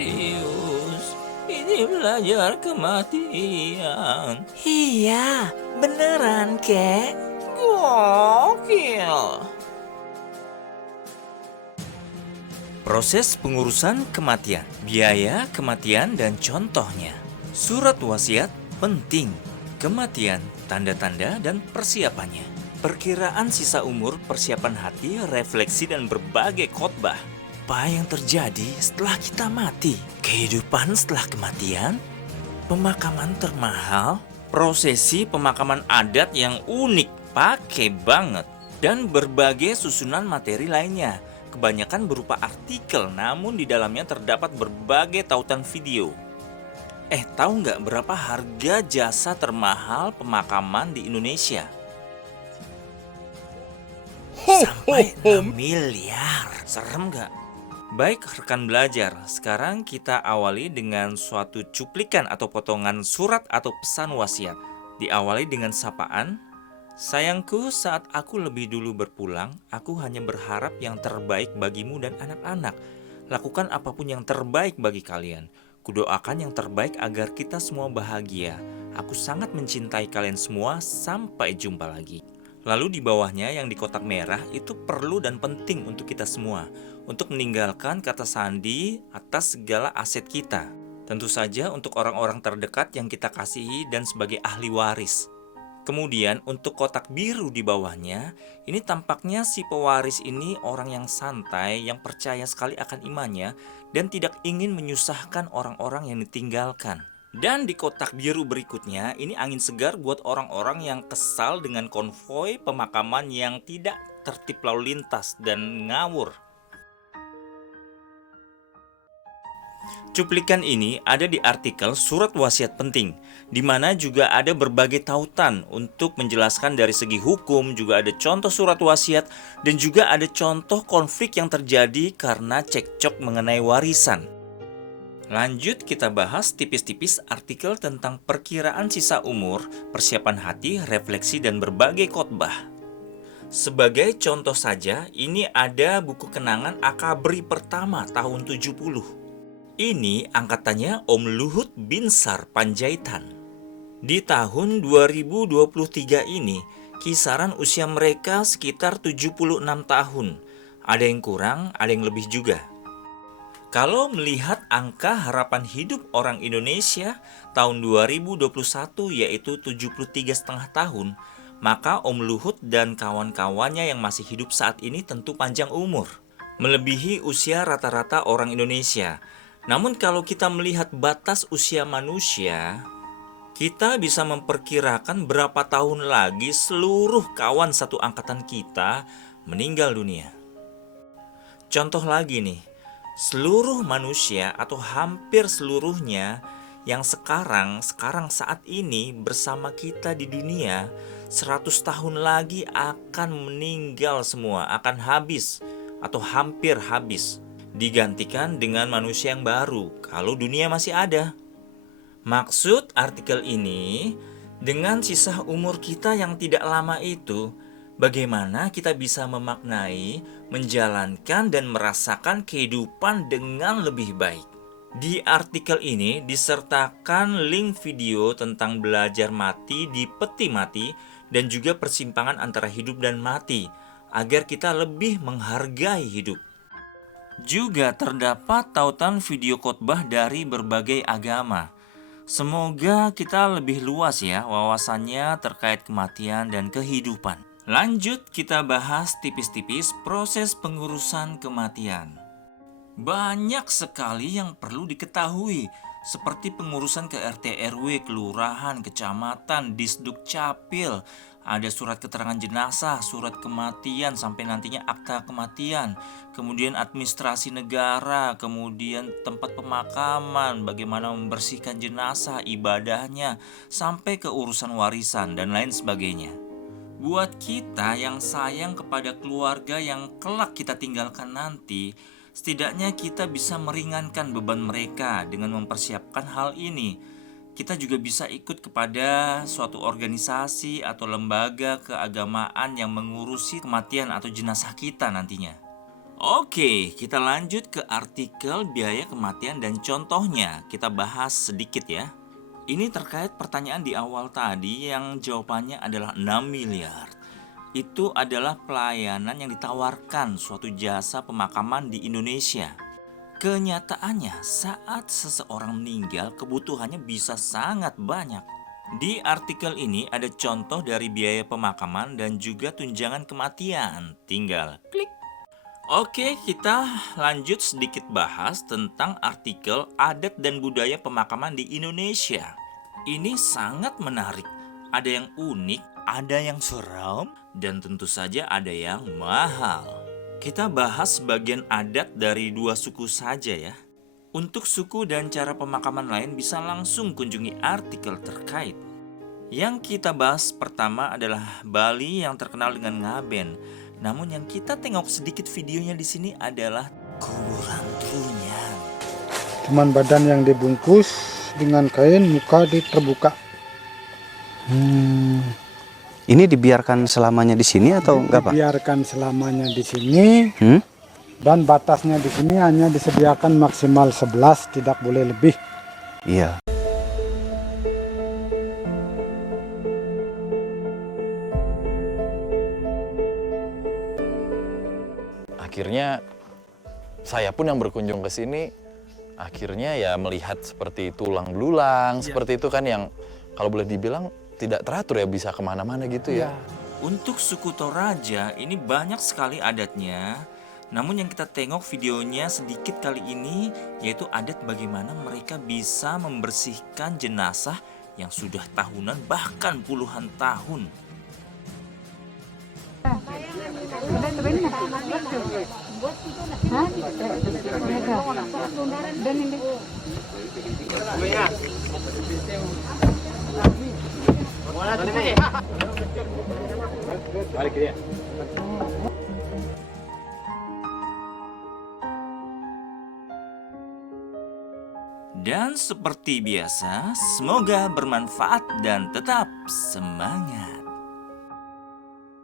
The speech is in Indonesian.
Serius? Ini belajar kematian. Iya, beneran, kek. Gokil. Proses pengurusan kematian, biaya kematian dan contohnya. Surat wasiat penting. Kematian, tanda-tanda dan persiapannya. Perkiraan sisa umur, persiapan hati, refleksi dan berbagai khotbah. Apa yang terjadi setelah kita mati? Kehidupan setelah kematian? Pemakaman termahal? Prosesi pemakaman adat yang unik, pakai banget. Dan berbagai susunan materi lainnya. Kebanyakan berupa artikel, namun di dalamnya terdapat berbagai tautan video. Tahu nggak berapa harga jasa termahal pemakaman di Indonesia? Sampai 6 miliar. Serem nggak? Baik rekan belajar, sekarang kita awali dengan suatu cuplikan atau potongan surat atau pesan wasiat. Diawali dengan sapaan. Sayangku, saat aku lebih dulu berpulang, aku hanya berharap yang terbaik bagimu dan anak-anak. Lakukan apapun yang terbaik bagi kalian. Kudoakan yang terbaik agar kita semua bahagia. Aku sangat mencintai kalian semua, sampai jumpa lagi. Lalu di bawahnya yang di kotak merah itu perlu dan penting untuk kita semua. Untuk meninggalkan kata sandi atas segala aset kita. Tentu saja untuk orang-orang terdekat yang kita kasihi dan sebagai ahli waris. Kemudian untuk kotak biru di bawahnya, ini tampaknya si pewaris ini orang yang santai, yang percaya sekali akan imannya, dan tidak ingin menyusahkan orang-orang yang ditinggalkan. Dan di kotak biru berikutnya, ini angin segar buat orang-orang yang kesal dengan konvoi pemakaman yang tidak tertib lalu lintas dan ngawur. Cuplikan ini ada di artikel Surat Wasiat Penting, di mana juga ada berbagai tautan untuk menjelaskan dari segi hukum, juga ada contoh surat wasiat, dan juga ada contoh konflik yang terjadi karena cekcok mengenai warisan. Lanjut kita bahas tipis-tipis artikel tentang perkiraan sisa umur, persiapan hati, refleksi, dan berbagai khotbah. Sebagai contoh saja, ini ada buku kenangan Akabri pertama tahun 70. Ini angkatannya Om Luhut Binsar Panjaitan. Di tahun 2023 ini, kisaran usia mereka sekitar 76 tahun. Ada yang kurang, ada yang lebih juga. Kalau melihat angka harapan hidup orang Indonesia tahun 2021 yaitu 73,5 tahun, maka Om Luhut dan kawan-kawannya yang masih hidup saat ini tentu panjang umur, melebihi usia rata-rata orang Indonesia. Namun kalau kita melihat batas usia manusia, kita bisa memperkirakan berapa tahun lagi seluruh kawan satu angkatan kita meninggal dunia. Contoh lagi nih, seluruh manusia atau hampir seluruhnya yang sekarang saat ini bersama kita di dunia 100 tahun lagi akan meninggal semua, akan habis atau hampir habis. Digantikan dengan manusia yang baru kalau dunia masih ada. Maksud artikel ini, dengan sisa umur kita yang tidak lama itu, bagaimana kita bisa memaknai, menjalankan dan merasakan kehidupan dengan lebih baik. Di artikel ini disertakan link video tentang belajar mati di peti mati dan juga persimpangan antara hidup dan mati, agar kita lebih menghargai hidup. Juga terdapat tautan video khotbah dari berbagai agama. Semoga kita lebih luas ya wawasannya terkait kematian dan kehidupan. Lanjut kita bahas tipis-tipis proses pengurusan kematian. Banyak sekali yang perlu diketahui, seperti pengurusan ke RT RW, kelurahan, kecamatan, disduk capil. Ada surat keterangan jenazah, surat kematian, sampai nantinya akta kematian. Kemudian administrasi negara, kemudian tempat pemakaman, bagaimana membersihkan jenazah, ibadahnya, sampai ke urusan warisan dan lain sebagainya. Buat kita yang sayang kepada keluarga yang kelak kita tinggalkan nanti, setidaknya kita bisa meringankan beban mereka dengan mempersiapkan hal ini. Kita juga bisa ikut kepada suatu organisasi atau lembaga keagamaan yang mengurusi kematian atau jenazah kita nantinya. Oke, kita lanjut ke artikel biaya kematian dan contohnya. Kita bahas sedikit ya. Ini terkait pertanyaan di awal tadi yang jawabannya adalah 6 miliar. Itu adalah pelayanan yang ditawarkan suatu jasa pemakaman di Indonesia. Kenyataannya saat seseorang meninggal kebutuhannya bisa sangat banyak. Di artikel ini ada contoh dari biaya pemakaman dan juga tunjangan kematian. Tinggal klik. Oke, kita lanjut sedikit bahas tentang artikel adat dan budaya pemakaman di Indonesia. Ini sangat menarik. Ada yang unik, ada yang seram, dan tentu saja ada yang mahal. Kita bahas bagian adat dari 2 suku saja ya. Untuk suku dan cara pemakaman lain bisa langsung kunjungi artikel terkait. Yang kita bahas pertama adalah Bali yang terkenal dengan ngaben. Namun yang kita tengok sedikit videonya di sini adalah kuburan trunyan. Cuman badan yang dibungkus dengan kain, muka terbuka. Ini dibiarkan selamanya di sini atau enggak, Pak? Dibiarkan selamanya di sini. Dan batasnya di sini hanya disediakan maksimal 11, tidak boleh lebih. Iya. Akhirnya saya pun yang berkunjung ke sini akhirnya ya melihat seperti tulang belulang, seperti itu kan yang kalau boleh dibilang tidak teratur ya, bisa kemana-mana gitu ya. Untuk suku Toraja ini banyak sekali adatnya. Namun yang kita tengok videonya sedikit kali ini yaitu adat bagaimana mereka bisa membersihkan jenazah yang sudah tahunan bahkan puluhan tahun. Dan seperti biasa, semoga bermanfaat dan tetap semangat.